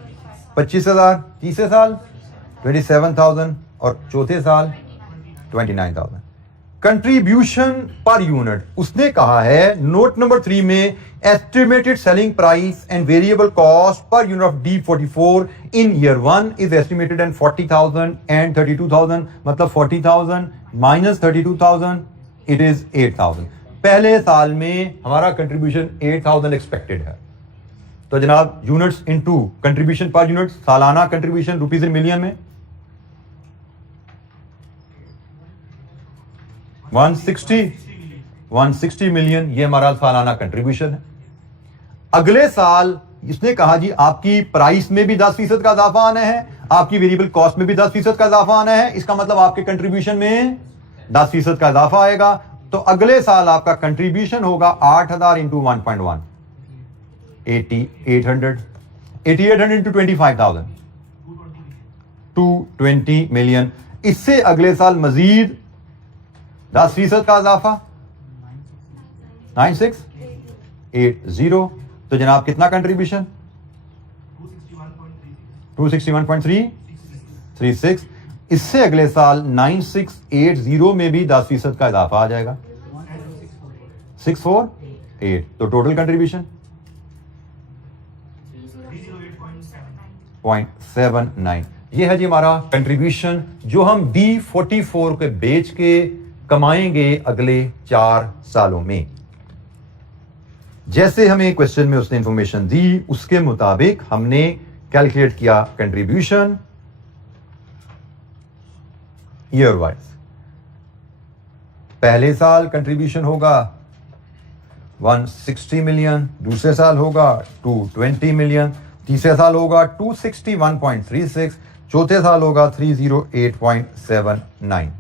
25,000, तीसरे साल 27,000 और चौथे साल 29,000। कंट्रीब्यूशन पर यूनिट, उसने कहा है नोट नंबर 3 में estimated selling price and variable cost per unit of D44 in year 1 is estimated and 40,000 and 32,000, मतलब 40,000 माइनस 32,000 इट इज 8,000। पहले साल में हमारा कंट्रीब्यूशन 8,000 एक्सपेक्टेड है। तो जनाब units into contribution per unit, सालाना कंट्रीब्यूशन रुपीज इन मिलियन में 160 मिलियन, ये हमारा सालाना कंट्रीब्यूशन है। अगले साल इसने कहा जी आपकी प्राइस में भी 10% का इजाफा आना है, आपकी वेरिएबल कॉस्ट में भी 10% का इजाफा आना है, इसका मतलब आपके कंट्रीब्यूशन में 10% का इजाफा आएगा। तो अगले साल आपका कंट्रीब्यूशन होगा 8,000 इंटू 1.1 8800 इंटू 25,000 220 मिलियन। इससे अगले साल मजीद 10% का इजाफा 9680। तो जनाब कितना कंट्रीब्यूशन 261.336। इससे अगले साल 9680 में भी 10% का इजाफा आ जाएगा 648। तो टोटल कंट्रीब्यूशन 0.79। ये है जी हमारा कंट्रीब्यूशन जो हम D44 के बेच के कमाएंगे अगले 4 सालों में। जैसे हमें क्वेश्चन में उसने इंफॉर्मेशन दी उसके मुताबिक हमने कैलकुलेट किया कंट्रीब्यूशन ईयर वाइज। पहले साल कंट्रीब्यूशन होगा 160 मिलियन, दूसरे साल होगा 220 मिलियन, तीसरे साल होगा 261.36, चौथे साल होगा 308.79।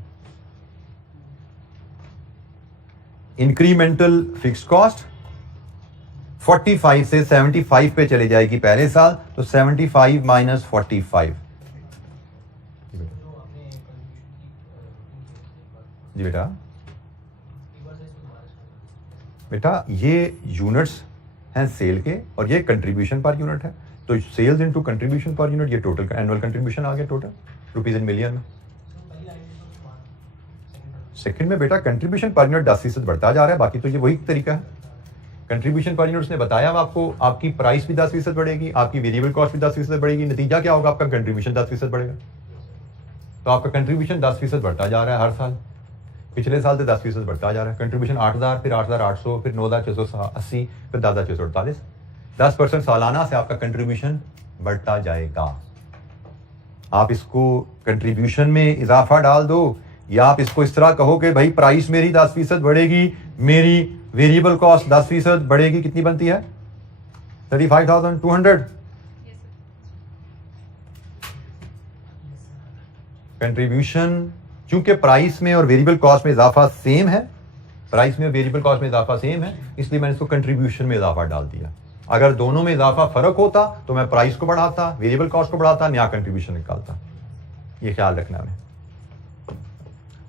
इंक्रीमेंटल फिक्स्ड कॉस्ट 45 से 75 पे चली जाएगी पहले साल, तो 75 माइनस 45। जी बेटा ये यूनिट्स हैं सेल के और ये कंट्रीब्यूशन पर यूनिट है। तो sales into contribution per unit, ये टोटल एनुअल कंट्रीब्यूशन आ गया टोटल रुपीज इन मिलियन में। सेकंड में बेटा कंट्रीब्यूशन पर यूनिट 10% बढ़ता जा रहा है, बाकी तो ये वही तरीका है। कंट्रीब्यूशन पर यूनिट ने बताया आपको, आपकी प्राइस भी 10% बढ़ेगी, आपकी वेरिएबल कॉस्ट भी 10% बढ़ेगी, नतीजा क्या होगा आपका कंट्रीब्यूशन 10% बढ़ेगा। तो आपका कंट्रीब्यूशन 10% बढ़ता जा रहा है हर साल, पिछले साल से 10% बढ़ता जा रहा है। कंट्रीब्यूशन 8,000, फिर 8,800, फिर 9,680, फिर 10,648। 10% सालाना से आपका कंट्रीब्यूशन बढ़ता जाएगा। आप इसको कंट्रीब्यूशन में इजाफा डाल दो या आप इसको इस तरह कहो कि भाई प्राइस मेरी 10% बढ़ेगी, मेरी वेरिएबल कॉस्ट 10% बढ़ेगी, कितनी बनती है 35,200। कंट्रीब्यूशन चूंकि प्राइस में और वेरिएबल कॉस्ट में इजाफा सेम है, प्राइस में और वेरिएबल कॉस्ट में इजाफा सेम है, इसलिए मैंने इसको कंट्रीब्यूशन में इजाफा डाल दिया। अगर दोनों में इजाफा फर्क होता तो मैं प्राइस को बढ़ाता, वेरिएबल कॉस्ट को बढ़ाता, नया कंट्रीब्यूशन निकालता। ये ख्याल रखना है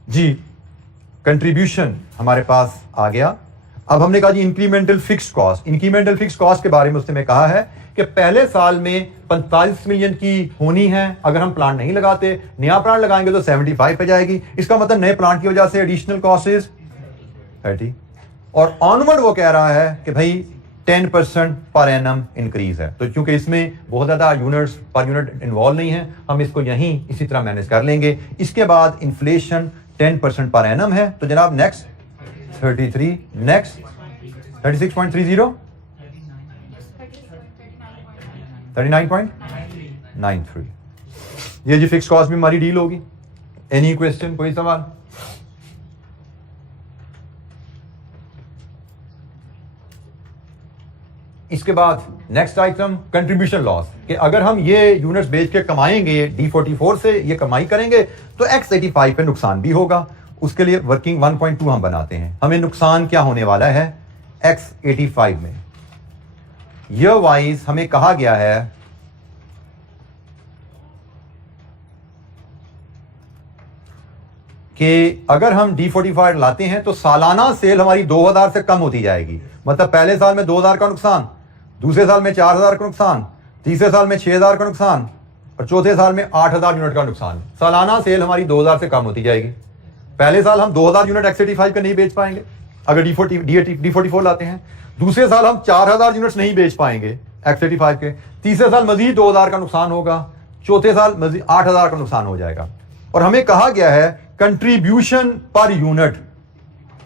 जी। कंट्रीब्यूशन हमारे पास आ गया। अब हमने कहा जी incremental fixed cost. Incremental fixed cost के बारे में उसने कहा है कि पहले साल में 45 मिलियन की होनी है। अगर हम प्लांट नहीं लगाते, नया प्लांट लगाएंगे तो 75 पे जाएगी। इसका मतलब नए प्लांट की वजह से एडिशनल कॉस्ट इज 30। और ऑनवर्ड वो कह रहा है कि भाई 10% पर एनम इंक्रीज है। तो क्योंकि इसमें बहुत ज्यादा यूनिट्स पर यूनिट इन्वॉल्व नहीं है, हम इसको यहीं इसी तरह मैनेज कर लेंगे। इसके बाद इन्फ्लेशन 10% पर एनम है। तो जनाब नेक्स्ट 33, नेक्स्ट 36.30, 39.93। ये जी फिक्स कॉस्ट भी हमारी डील होगी। एनी क्वेश्चन, कोई सवाल? इसके बाद नेक्स्ट आइटम कंट्रीब्यूशन लॉस, कि अगर हम ये यूनिट्स बेच के कमाएंगे D44 से ये कमाई करेंगे तो X85 पे नुकसान भी होगा। उसके लिए वर्किंग 1.2 हम बनाते हैं। हमें नुकसान क्या होने वाला है X85 में। ईयर वाइज हमें कहा गया है कि अगर हम D45 लाते हैं तो सालाना सेल हमारी 2,000 से कम होती जाएगी। मतलब पहले साल में 2,000 का नुकसान, दूसरे साल में 4,000 का नुकसान, तीसरे साल में 6,000 का नुकसान और चौथे साल में 8,000 यूनिट का नुकसान। सालाना सेल हमारी 2,000 से कम होती जाएगी। पहले साल हम 2000 यूनिट X85 का नहीं बेच पाएंगे अगर D44 लाते हैं। दूसरे साल हम 4000 यूनिट्स नहीं बेच पाएंगे X85 के। तीसरे साल मजीद 2000 का नुकसान होगा। चौथे साल मजीद 8000 का नुकसान हो जाएगा। और हमें कहा गया है कंट्रीब्यूशन पर यूनिट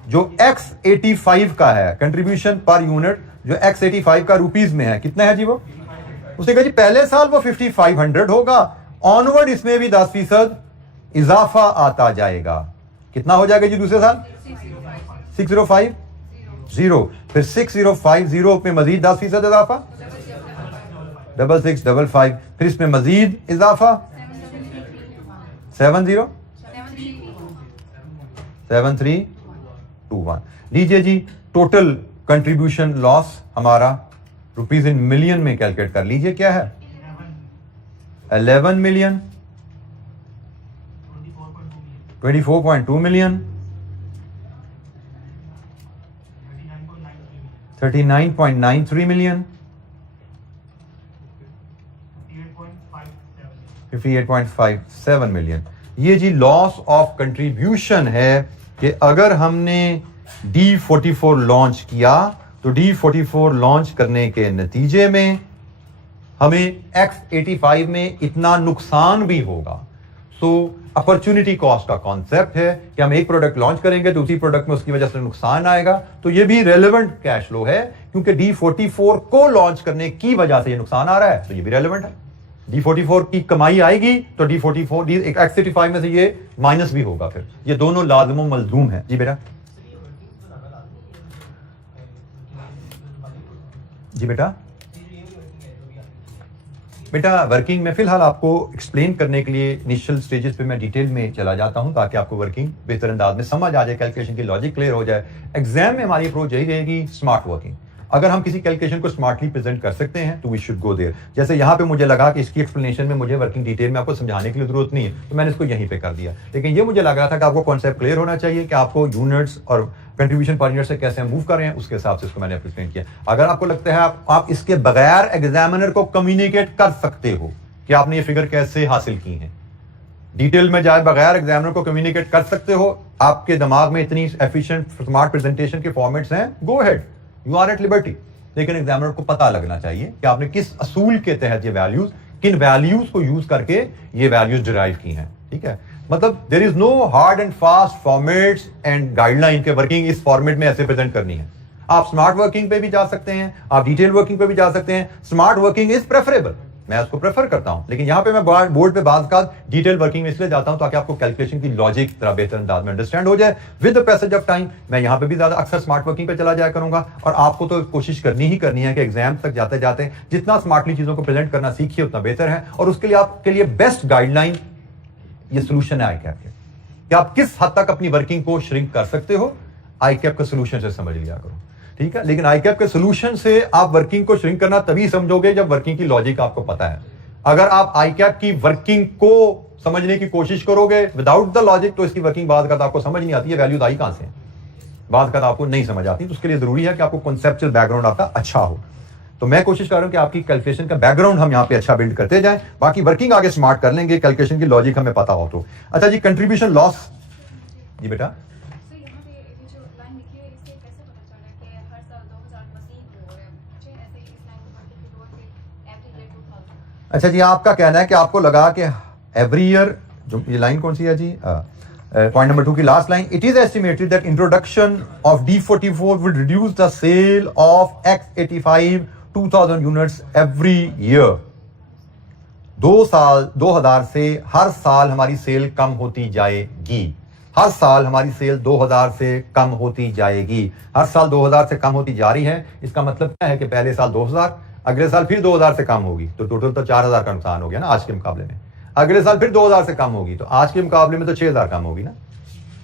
जो X85 का है, कंट्रीब्यूशन पर यूनिट जो X85 का रुपीज में है, कितना है जी वो? उसने कहा जी पहले साल वो 5500 होगा, ऑनवर्ड इसमें भी 10% इजाफा आता जाएगा। कितना हो जाएगा जी दूसरे साल? 6050, फिर 6050 में मजीद 10% इजाफा, 6655, फिर इसमें मजीद इजाफा 7321। लीजिए जी टोटल कंट्रीब्यूशन लॉस हमारा रुपीज इन मिलियन में कैलकुलेट कर लीजिए, क्या है? 11 मिलियन, 24.2 मिलियन, 39.93 मिलियन, 58.57 मिलियन। ये जी लॉस ऑफ कंट्रीब्यूशन है कि अगर हमने D44 लॉन्च किया तो D44 लॉन्च करने के नतीजे में हमें X85 में इतना नुकसान भी होगा। सो अपॉर्चुनिटी कॉस्ट का कॉन्सेप्ट है कि हम एक प्रोडक्ट लॉन्च करेंगे तो उसी प्रोडक्ट में उसकी वजह से नुकसान आएगा, तो ये भी रेलेवेंट कैश फ्लो है क्योंकि D44 को लॉन्च करने की वजह से ये नुकसान आ रहा है, तो ये भी रेलेवेंट है। D44 की कमाई आएगी तो X85 में से ये माइनस भी होगा, फिर ये दोनों लाजिम व मलजूम है। जी बेटा, जी बेटा, बेटा वर्किंग में फिलहाल आपको एक्सप्लेन करने के लिए इनिशियल स्टेजेस पे मैं डिटेल में चला जाता हूं ताकि आपको वर्किंग बेहतर अंदाज में समझ आ जाए, कैलकुलेशन की लॉजिक क्लियर हो जाए। एग्जाम में हमारी अप्रोच यही रहेगी स्मार्ट वर्किंग। अगर हम किसी कैलकुलेशन को स्मार्टली प्रेजेंट कर सकते हैं तो वी शुड गो देयर। जैसे यहाँ पे मुझे लगा कि इसकी एक्सप्लेनेशन में मुझे वर्किंग डिटेल में आपको समझाने की जरूरत नहीं है तो मैंने इसको यहीं पे कर दिया, लेकिन ये मुझे लग रहा था कि आपको कॉन्सेप्ट क्लियर होना चाहिए कि आपको यूनिट्स और कंट्रीब्यूशन पर यूनिट से कैसे मूव कर रहे हैं, उसके हिसाब से इसको मैंने एक्सप्लेन किया। अगर आपको लगता है आप इसके बगैर एग्जामिनर को कम्युनिकेट कर सकते हो कि आपने ये फिगर कैसे हासिल की है, डिटेल में जाए बगैर एग्जामिनर को कम्युनिकेट कर सकते हो, आपके दिमाग में इतनी एफिशिएंट स्मार्ट प्रेजेंटेशन के फॉर्मेट्स हैं, go ahead, you are at liberty. लेकिन एग्जामिनर को पता लगना चाहिए कि आपने किस असूल के तहत ये वैल्यूज, किन वैल्यूज को यूज करके ये वैल्यूज डिराइव की हैं। ठीक है, मतलब there is no hard and fast formats and guideline के वर्किंग इस फॉर्मेट में ऐसे प्रेजेंट करनी है। आप स्मार्ट वर्किंग पे भी जा सकते हैं, आप डिटेल वर्किंग पे भी जा सकते हैं। स्मार्ट वर्किंग इज प्रेफरेबल, मैं उसको प्रेफर करता हूं, लेकिन यहां पे मैं बोर्ड पे बात का डिटेल वर्किंग में इसलिए जाता हूं ताकि आपको कैलकुलेशन की लॉजिक तरह बेहतर अंदाज में अंडरस्टैंड हो जाए। With the passage of time मैं यहां पे भी ज्यादा अक्सर स्मार्ट वर्किंग पे चला जाया करूंगा, और आपको तो कोशिश करनी ही करनी है कि एग्जाम तक जाते जाते जितना स्मार्टली चीजों को प्रेजेंट करना सीखिए उतना बेहतर है। और उसके लिए आपके लिए बेस्ट गाइडलाइन ये सोल्यूशन है आईकैप के, कि आप किस हद तक अपनी वर्किंग को श्रिंक कर सकते हो, आईकैप का सोल्यूशन से समझ लिया करो। ठीक है, लेकिन आईकैप के सोल्यूशन से आप वर्किंग को श्रिंक करना तभी समझोगे जब वर्किंग की लॉजिक आपको पता है। अगर आप आईकैप की वर्किंग को समझने की कोशिश करोगे विदाउट द लॉजिक तो इसकी वर्किंग बाद का आपको समझ नहीं आती है, वैल्यूज आई कहां से, बाद का आपको नहीं समझ आती। तो उसके लिए जरूरी है कि आपको कॉन्सेप्चुअल बैकग्राउंड आपका अच्छा हो। तो मैं कोशिश कर रहा हूं कि आपकी कैलकुलेशन का बैकग्राउंड हम यहां पे अच्छा बिल्ड करते जाएं, बाकी वर्किंग आगे स्मार्ट कर लेंगे, कैलकुलेशन की लॉजिक हमें पता हो तो। अच्छा जी, कंट्रीब्यूशन लॉस। जी बेटा, अच्छा जी, आपका कहना है कि आपको लगा कि एवरी ईयर, जो ये लाइन कौन सी है जी, पॉइंट नंबर 2 की last line, it is estimated that introduction of D44 will reduce the sale of X85 2000 units every year. 2000 से हर साल हमारी सेल कम होती जाएगी, हर साल हमारी सेल 2000 से कम होती जाएगी, हर साल 2000 से कम होती जा रही है। इसका मतलब क्या है कि पहले साल 2000, अगले साल फिर 2000 से कम होगी, तो टोटल तो 4000 का नुकसान हो गया ना आज के मुकाबले में। अगले साल फिर 2000 से कम होगी तो आज के मुकाबले में तो 6000 कम होगी ना।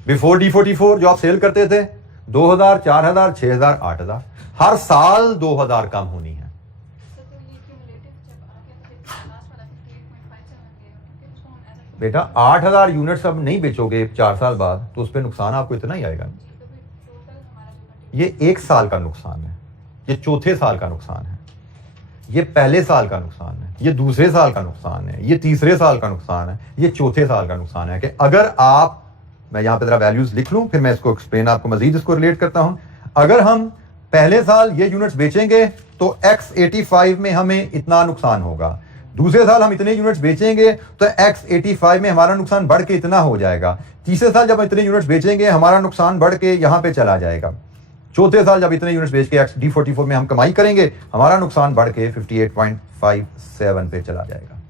बिफोर D44 जो आप सेल करते थे 2000, 4000, 6000, 8000, हर साल 2000 कम होनी है। बेटा 8000 यूनिट्स अब नहीं बेचोगे 4 साल बाद तो उस पर नुकसान आपको इतना ही आएगा। ये 1 साल का नुकसान है, ये चौथे साल का नुकसान है, ये पहले साल का नुकसान है, ये दूसरे साल का नुकसान है, ये तीसरे साल का नुकसान है, ये चौथे साल का नुकसान है। कि अगर आप मैं यहाँ पे जरा वैल्यूज लिख लूं, फिर मैं इसको एक्सप्लेन आपको मजीद इसको रिलेट करता हूं। अगर हम पहले साल ये यूनिट्स बेचेंगे तो X85 में हमें इतना नुकसान होगा, दूसरे साल हम इतने यूनिट्स बेचेंगे तो X85 में हमारा नुकसान बढ़ के इतना हो जाएगा, तीसरे साल जब हम इतने यूनिट्स बेचेंगे हमारा नुकसान बढ़ के यहाँ पे चला जाएगा, चौथे साल जब इतने यूनिट्स बेच के D44 में हम कमाई करेंगे हमारा नुकसान बढ़ के 58.57 पे चला जाएगा।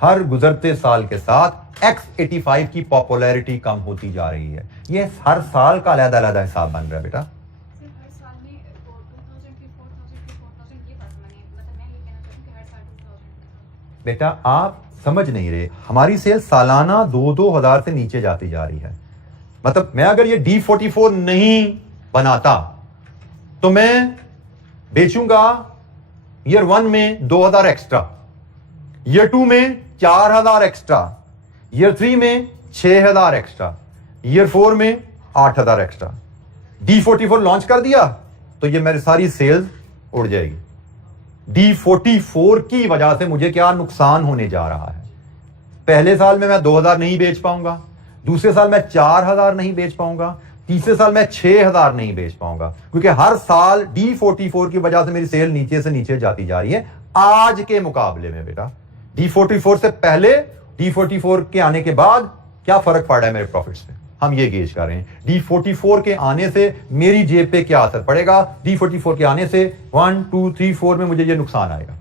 हर गुजरते साल के साथ X85 की पॉपुलैरिटी कम होती जा रही है। ये हर साल का अलग-अलग हिसाब बन रहा है बेटा। बेटा आप समझ नहीं रहे, हमारी सेल सालाना 2-2 हजार से नीचे जाती जा रही है। मतलब मैं अगर ये D44 नहीं बनाता तो मैं बेचूंगा ईयर 1 में 2000 एक्स्ट्रा, ईयर 2 में 4000 एक्स्ट्रा, ईयर 3 में 6000 एक्स्ट्रा, ईयर 4 में 8000 एक्स्ट्रा। D44 लॉन्च कर दिया तो ये मेरी सारी सेल्स उड़ जाएगी। D44 की वजह से मुझे क्या नुकसान होने जा रहा है, पहले साल में मैं 2000 नहीं बेच पाऊंगा, दूसरे साल मैं 4000 नहीं बेच पाऊंगा, तीसरे साल मैं 6000 नहीं बेच पाऊंगा, क्योंकि हर साल D44 की वजह से मेरी सेल नीचे से नीचे जाती जा रही है। आज के मुकाबले में बेटा D44 से पहले, D44 के आने के बाद क्या फर्क पड़ रहा है मेरे प्रॉफिट्स पे, हम ये गेज कर रहे हैं। D44 के आने से मेरी जेब पे क्या असर पड़ेगा, D44 के आने से 1, 2, 3, 4 में मुझे ये नुकसान आएगा।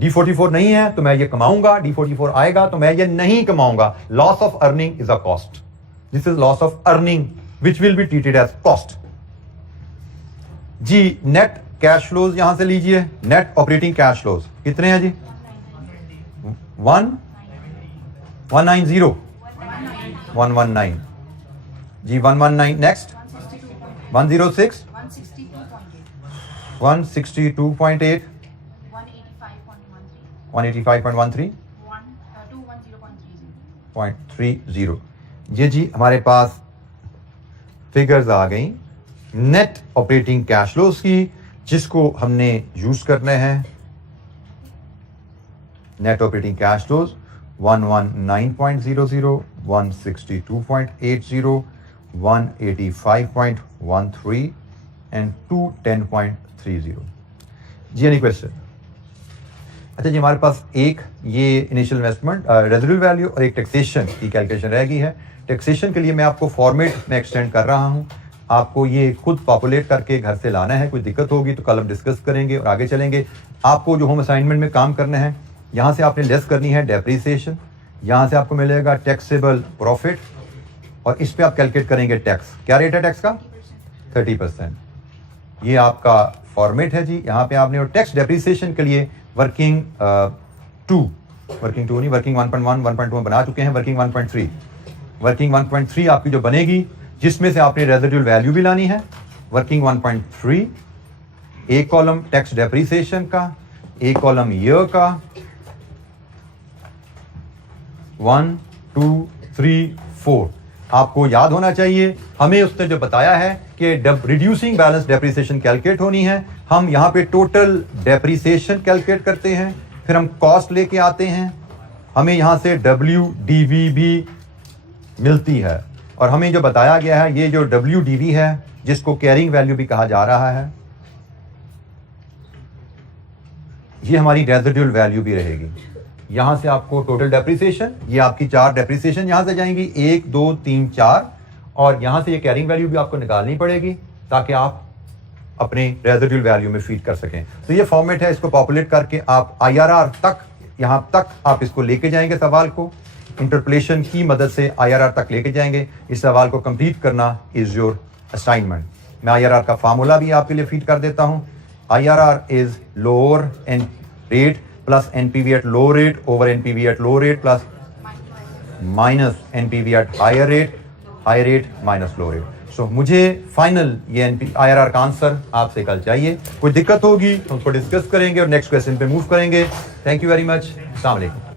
D44 नहीं है तो मैं ये कमाऊंगा, D44 आएगा तो मैं ये नहीं कमाऊंगा। Loss of earning is a cost, this is loss of earning which will be treated as cost. जी नेट कैश फ्लोज यहां से लीजिए, नेट ऑपरेटिंग कैश फ्लोज कितने हैं जी? 190 119 जी 119। नेक्स्ट 106 162.8 185.13 0.30। ये जी हमारे पास फिगर्स आ गई नेट ऑपरेटिंग कैश फ्लोज की, जिसको हमने यूज करने हैं। Net operating cash flows 119.00, 162.80, 185.13 and 210.30। जी एनी क्वेश्चन? अच्छा जी, हमारे पास एक ये इनिशियल इन्वेस्टमेंट, रेजिडुअल वैल्यू और एक टैक्सेशन की कैलकुलेशन रह गई है। टैक्सेशन के लिए मैं आपको फॉर्मेट में एक्सटेंड कर रहा हूं, आपको ये खुद पॉपुलेट करके घर से लाना है। कोई दिक्कत होगी तो कल हम डिस्कस करेंगे और आगे चलेंगे। आपको जो होम असाइनमेंट में काम करना है, यहाँ से आपने लेस करनी है डेप्रीसिएशन, यहाँ से आपको मिलेगा टैक्सेबल प्रॉफिट और इस पे आप कैलकुलेट करेंगे टैक्स। क्या रेट है टैक्स का? 30%। ये आपका फॉर्मेट है जी। यहाँ पे आपने और टैक्स डेप्रीसिएशन के लिए वर्किंग 1.1 1.2 में बना चुके हैं। वर्किंग 1.3 आपकी जो बनेगी, जिसमें से आपने रेजिडुअल वैल्यू भी लानी है। वर्किंग 1.3 एक कॉलम टैक्स डेप्रीसिएशन का, एक कॉलम ईयर का। 1, 2, 3, 4 आपको याद होना चाहिए। हमें उसने जो बताया है कि रिड्यूसिंग बैलेंस डेप्रीसिएशन कैलकुलेट होनी है। हम यहाँ पे टोटल डेप्रीसिएशन कैलकुलेट करते हैं, फिर हम कॉस्ट लेके आते हैं, हमें यहाँ से WDV भी मिलती है। और हमें जो बताया गया है, ये जो WDV है, जिसको कैरिंग वैल्यू भी कहा जा रहा है, ये हमारी रेजिडुअल वैल्यू भी रहेगी। यहां से आपको टोटल डेप्रीसिएशन, ये आपकी 4 डेप्रीसिएशन यहां से जाएंगी, 1, 2, 3, 4, और यहां से ये कैरिंग वैल्यू भी आपको निकालनी पड़ेगी ताकि आप अपने रेजिडुअल वैल्यू में फीड कर सकें। तो ये फॉर्मेट है, इसको पॉपुलेट करके आप IRR तक, यहां तक आप इसको लेके जाएंगे। सवाल को इंटरपोलेशन की मदद से IRR तक लेके जाएंगे। इस सवाल को कंप्लीट करना इज योर असाइनमेंट। मैं IRR का फार्मूला भी आपके लिए फीड कर देता हूं। IRR is lower and rate plus NPV at low rate over NPV at low rate plus minus NPV at higher rate minus low rate. So मुझे फाइनल ये IRR का आंसर आपसे कल चाहिए। कोई दिक्कत होगी तो उसको डिस्कस करेंगे और नेक्स्ट क्वेश्चन पे मूव करेंगे। Thank you very much. अस्सलाम वालेकुम।